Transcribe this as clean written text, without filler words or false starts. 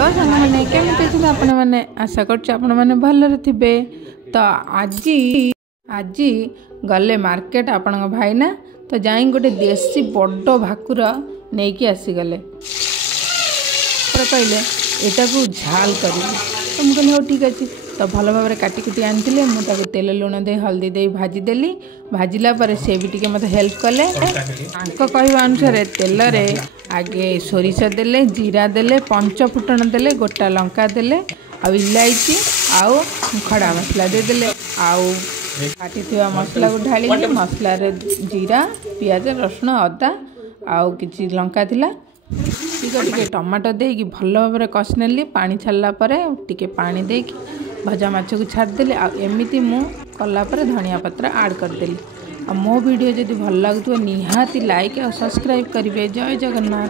Hello सांग मैंने केमती आपण मैंने आशा कर भलरे थे। तो आज गले मार्केट आपण भाई ना तो जाई गोटे देसी बड़ भाकुर नहीं कि आसीगले कहले यहाँ को झाल कर तो मुझे कहली हाँ ठीक अच्छे तो भल भाव काटिकुटी आनी मुझे तेल लुण दे हल्दी दे भाजीदेली भाजिला से भी टे मत हेल्प कले कहवा अनुसार तेल रे आगे सोरिष देले जीरा देले पंच फुटण देले गोटा लंका देले आ इलायची आउ खड़ा मसला देदेले आउ काटी मसला को ढाली मसला रे जीरा पियाज रसुण अदा आउ किछि लंका थिला टिके टमाटो देकी भल भाव कषनेली पानी छाड़ला टिके पानी देकी भजा माछ को छाड़देली एमती मु कलापर धनिया पत्र ऐड करदेली। मो वीडियो जदि भल लगुव निहाती लाइक और सब्सक्राइब करेंगे। जय जगन्नाथ।